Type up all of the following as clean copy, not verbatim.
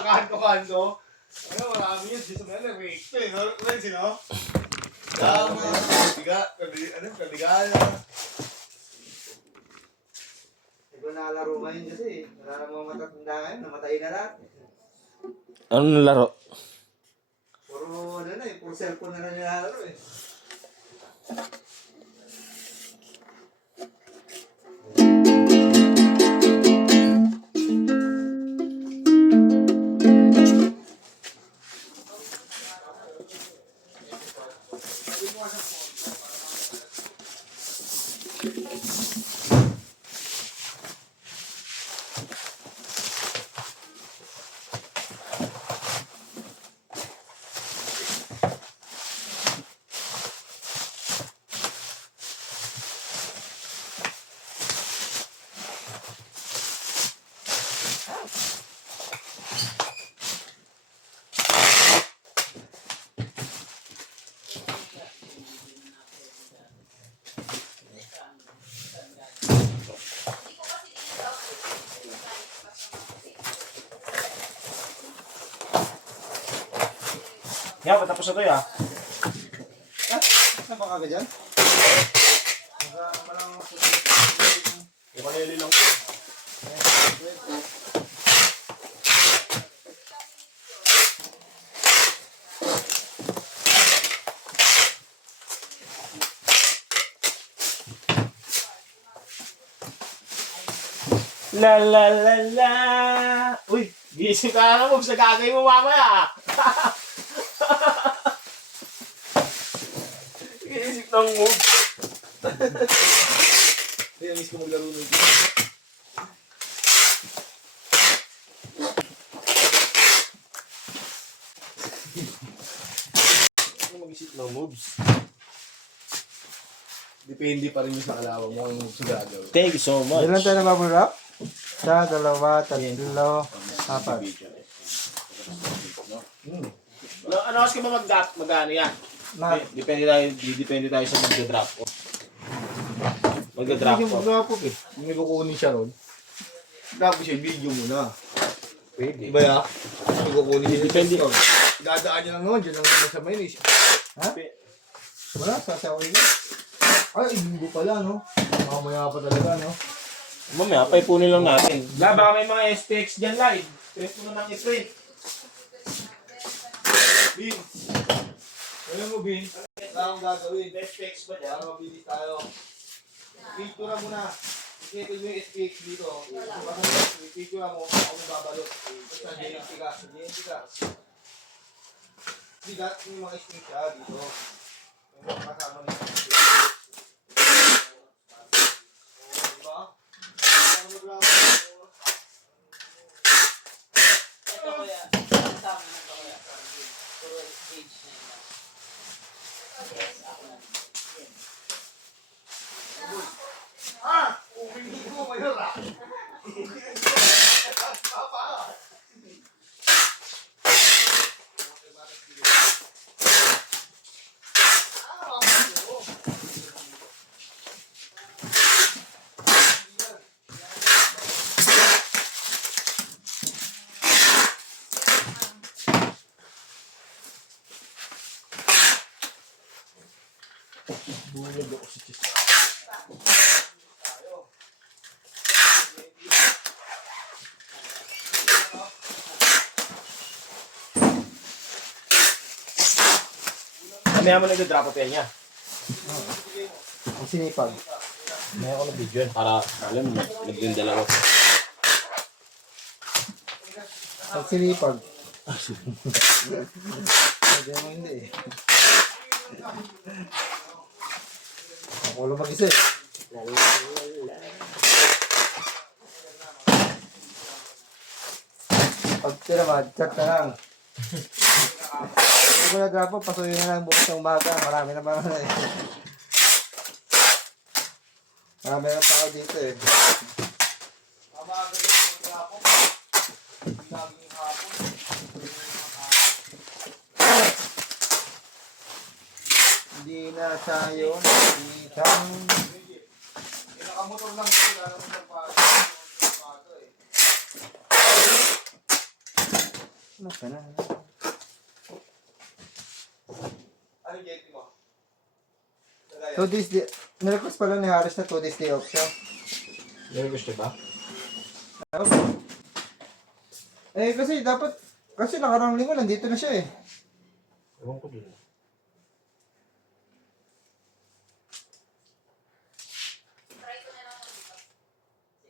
Kanto-kanto. Ano, marami yun. Dito mo yan, nag-reach eh. Ano sino? Tama. Kaligaya. Ito nakalaro ngayon kasi. Wala namang matatanda ngayon. Namatay na lahat. Anong laro? Puro ano na eh. Puro cellphone na lang nilalaro eh. Yan, patapos na to ya. Saan ba kagad yan? Umalili lang po. La la la la. Uy, gising ka na mo sa gagawin mo mamaya. Iisip ng move. Kaya miss ko maglaro nito. Ano mag-isip ng moves? Depende pa rin yung sa kalawang mo ang moves na gagawin. Thank you so much. Ilan tayo na bubble wrap? Isa, dalawa, tatlo, apat. Ano kasi ba mag-ano yan? Depende tayo sa magda-drop off. Magda-drop Yung off. mag-drop eh. Yung may kukunin siya ron. Tapos siya, video mo na. Pwede. Diba ya? May kukunin siya. Depende. Dadaan niya lang naman, dyan lang naman sa mainis. Ha? Wala, sasawin niya. Ay, linggo pala, no? Mamaya pa talaga, no? Mamaya, paipunin lang natin. Baka may mga SPX dyan live. Press mo na ng i-print. Vince! Alam mo, Vince? Wala akong gagawin. SPX ba dyan? Para mabilis tayo. Picture mo na. Ikito mo yung SPX dito. Picture mo, ako may babalot. Tapos na JNT ka. JNT ka. Bigat yung mga SPX siya dito. Yung mga kasama ng SPX. Diba? Ito kuya, kasama na ito kuya. Puro stage na yun. Yes, ako na. Ah! Umingi mo, mayor ah! Papa! Bulag ako si Chis. Mamaya mo na i-drop off yan niya. Ang sinipag. Mamaya ako na-video yan para alam mo, nag-yung dalawa. Ang sinipag. Pwede mo hindi eh. Ang ulo mag-isa eh. Pag tinamad, chat na lang. Kung wala drop off, pasuyin na lang bukas ng umaga. Marami na mga eh. Marami na tao dito eh. Hindi na tayo nakikang Nakamotor lang sila naman sa pato eh. Ano yung JT mo? Lagayan. 2 days day. Nirequest pala ni Harris na 2 days day off siya. May gusto ba? Eh kasi dapat, kasi nakarang linggo nandito na siya eh. Ewan ko din.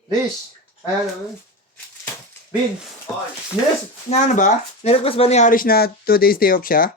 Rish! Ay, ano? Bin! Okay. Nirequest ba ni Harris na 2 days day off siya?